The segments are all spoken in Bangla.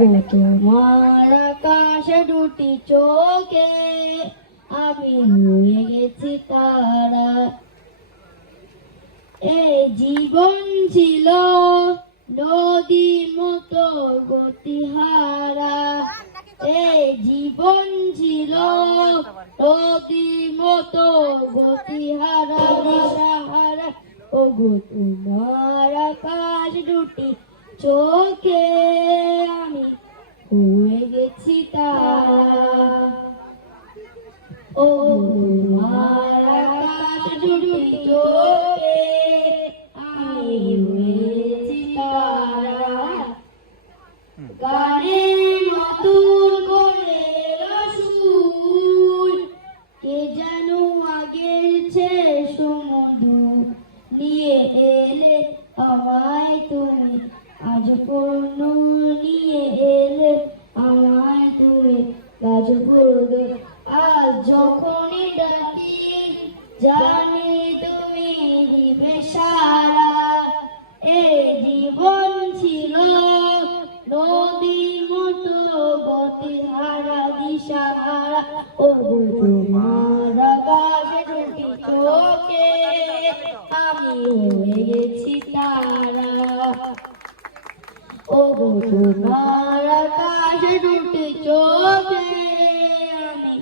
ওগো তোমার আকাশে দুটি চোখে আমি হয়ে গেছি তারা। এই জীবন ছিল নদীর মতো গতিহারা, এই জীবন ছিল নদীর মতো গতিহারা দিশাহারা। ওগো তোমার আকাশ দুটি চোখে আমি হয়ে গেছি তারা। ওগো তোমার আকাশ দুটি চোখে আমি হয়ে গেছি তারা। গানের নতুন করে সুর কে যেন আগের চেয়ে সুমধুর নিয়ে এলে আমায় তুমি, আজ পূর্ণ নিয়ে এলে আমায় তুমি, আজ পূর্ণ। আজ যখনই ডাকি জানি তুমি দিবে সারা। এই জীবন ছিল নদীর মতো গতিহারা দিশাহারা। ওগো তোমার আকাশে দুটি চোখে আমি হয়ে গেছি তারা। ওগো তোমার আকাশে দুটি চোখে আমি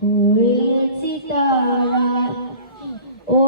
হয়ে গেছি তারা। ও